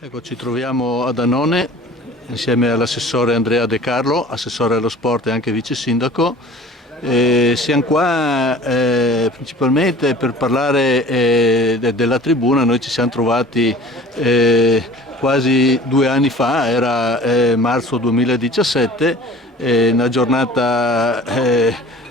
Ecco, ci troviamo ad Annone insieme all'assessore Andrea De Carlo, assessore allo sport e anche vice sindaco. Siamo qua principalmente per parlare della tribuna. Noi ci siamo trovati quasi 2 anni fa, era marzo 2017, una giornata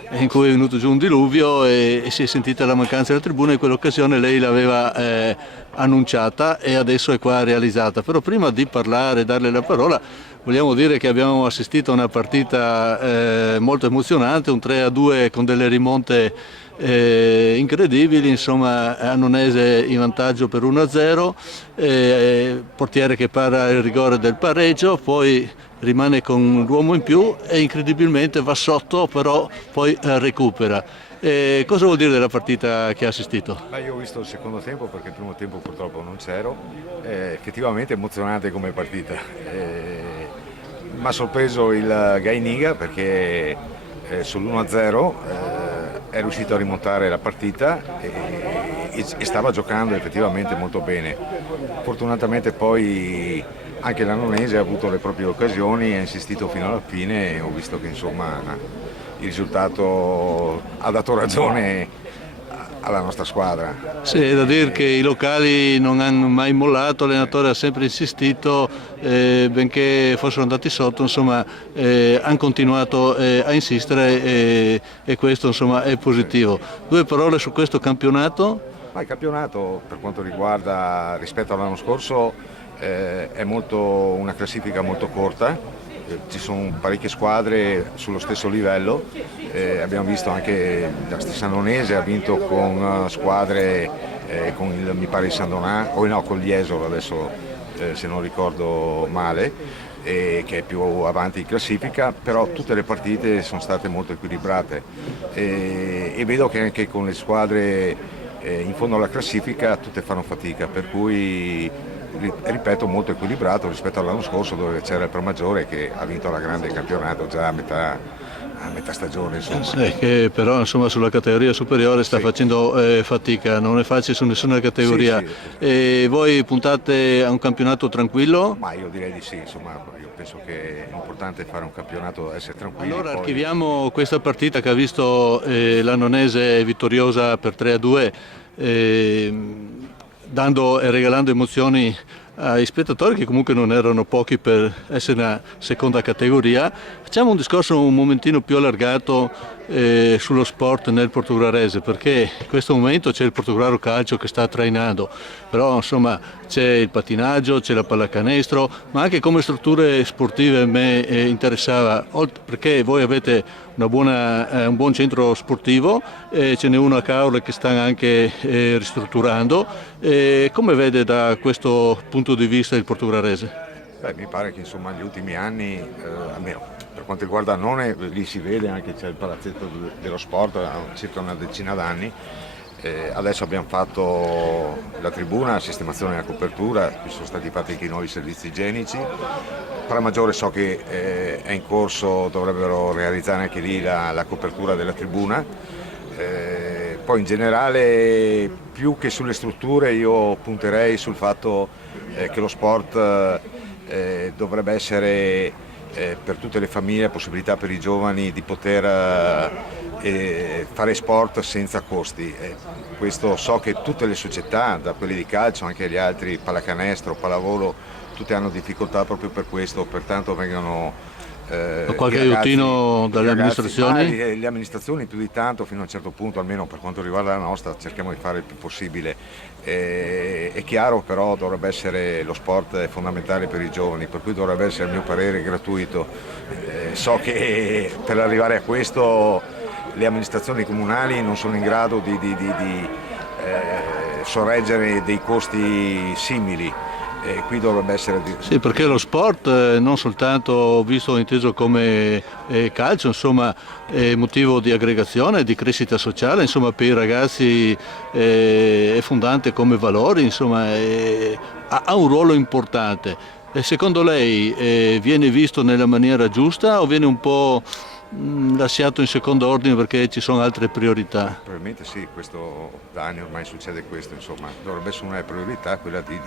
in cui è venuto giù un diluvio e si è sentita la mancanza della tribuna. In quell'occasione lei l'aveva annunciata e adesso è qua realizzata. Però prima di parlare e darle la parola vogliamo dire che abbiamo assistito a una partita molto emozionante, un 3-2 con delle rimonte incredibili, insomma Annonese in vantaggio per 1-0, portiere che para il rigore del pareggio, poi rimane con l'uomo in più e incredibilmente va sotto, però poi recupera. Cosa vuol dire della partita che ha assistito? Io ho visto il secondo tempo perché il primo tempo purtroppo non c'ero, effettivamente emozionante come partita. Mi ha sorpreso il Gainiga perché sull'1-0 è riuscito a rimontare la partita e stava giocando effettivamente molto bene. Fortunatamente poi anche l'Annonese ha avuto le proprie occasioni, ha insistito fino alla fine e ho visto che insomma il risultato ha dato ragione alla nostra squadra. Sì, è da dire che i locali non hanno mai mollato, l'allenatore ha sempre insistito, benché fossero andati sotto, insomma, hanno continuato a insistere e questo insomma è positivo. Due parole su questo campionato? Ma il campionato per quanto riguarda rispetto all'anno scorso è una classifica molto corta. Ci sono parecchie squadre sullo stesso livello, abbiamo visto anche la stessa Annonese ha vinto con squadre con mi pare il San Donà, o no, con l'Jesolo adesso se non ricordo male, che è più avanti in classifica, però tutte le partite sono state molto equilibrate e vedo che anche con le squadre in fondo alla classifica tutte fanno fatica, per cui ripeto molto equilibrato rispetto all'anno scorso dove c'era il Pro Maggiore che ha vinto la grande campionato già a metà stagione, insomma. Sì, che però insomma sulla categoria superiore sta facendo fatica, non è facile su nessuna categoria. Sì. E voi puntate a un campionato tranquillo? Ma io direi di sì, insomma, io penso che è importante fare un campionato, essere tranquilli. Allora archiviamo questa partita che ha visto l'Annonese vittoriosa per 3-2, dando e regalando emozioni ai spettatori che comunque non erano pochi per essere una seconda categoria. Facciamo un discorso un momentino più allargato sullo sport nel Portogruarese, perché in questo momento c'è il Portogruaro Calcio che sta trainando, però insomma c'è il patinaggio, c'è la pallacanestro, ma anche come strutture sportive me interessava, perché voi avete un buon centro sportivo, ce n'è uno a Caorle che sta anche ristrutturando. Come vede da questo punto di vista il Portogruarese? Mi pare che insomma negli ultimi anni, almeno per quanto riguarda Annone, lì si vede anche c'è il palazzetto dello sport, ha circa una decina d'anni. Adesso abbiamo fatto la tribuna, la sistemazione della copertura, qui sono stati fatti anche i nuovi servizi igienici. Paramaggiore so che è in corso, dovrebbero realizzare anche lì la copertura della tribuna. Poi in generale più che sulle strutture io punterei sul fatto che lo sport dovrebbe essere per tutte le famiglie la possibilità per i giovani di poter fare sport senza costi. Questo so che tutte le società, da quelle di calcio anche gli altri, pallacanestro, pallavolo, tutte hanno difficoltà proprio per questo, pertanto vengono qualche aiutino dalle amministrazioni? Le amministrazioni più di tanto fino a un certo punto, almeno per quanto riguarda la nostra, cerchiamo di fare il più possibile. È chiaro però dovrebbe essere, lo sport è fondamentale per i giovani, per cui dovrebbe essere a mio parere gratuito. So che per arrivare a questo le amministrazioni comunali non sono in grado di sorreggere dei costi simili. Qui dovrebbe essere Sì, perché lo sport non soltanto visto inteso come calcio, insomma, è motivo di aggregazione, di crescita sociale, insomma, per i ragazzi è fondante come valori, insomma, ha un ruolo importante. E secondo lei viene visto nella maniera giusta o viene un po' lasciato in secondo ordine perché ci sono altre priorità? Probabilmente sì, questo da anni ormai succede questo, insomma, dovrebbe essere una priorità quella di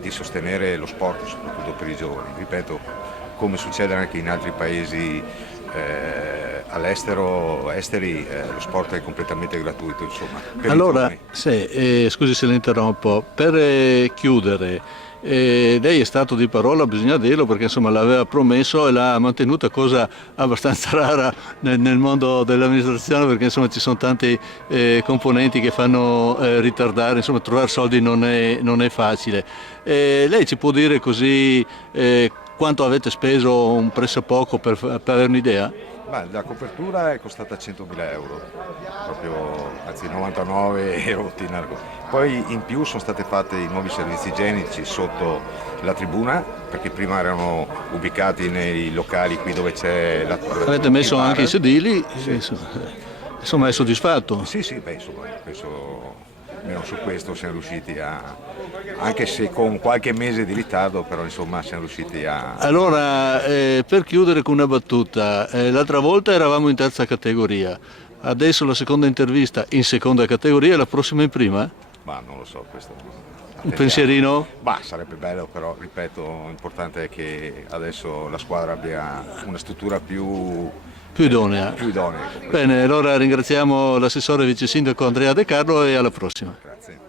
di sostenere lo sport, soprattutto per i giovani. Ripeto, come succede anche in altri paesi all'estero, esteri, lo sport è completamente gratuito, insomma. Per Allora, i giovani. scusi se la interrompo, per chiudere, lei è stato di parola, bisogna dirlo, perché insomma l'aveva promesso e l'ha mantenuta, cosa abbastanza rara nel mondo dell'amministrazione, perché insomma ci sono tanti componenti che fanno ritardare, insomma trovare soldi non è facile. Lei ci può dire così quanto avete speso un pressappoco per avere un'idea? Beh, la copertura è costata 100.000 euro, proprio, anzi 99 e rotti in arco. Poi in più sono state fatte i nuovi servizi igienici sotto la tribuna, perché prima erano ubicati nei locali qui dove c'è Avete messo il bar. anche i sedili, Sì. insomma è soddisfatto? Sì, sì, beh, insomma, penso almeno su questo siamo riusciti anche se con qualche mese di ritardo, però insomma siamo riusciti a... Allora, per chiudere con una battuta, l'altra volta eravamo in terza categoria, adesso la seconda intervista in seconda categoria, la prossima in prima? Ma non lo so, questo... Un pensierino? Bah, sarebbe bello, però ripeto, l'importante è che adesso la squadra abbia una struttura più Idonea. idonea. Bene, allora ringraziamo l'assessore vice sindaco Andrea De Carlo e alla prossima. Grazie.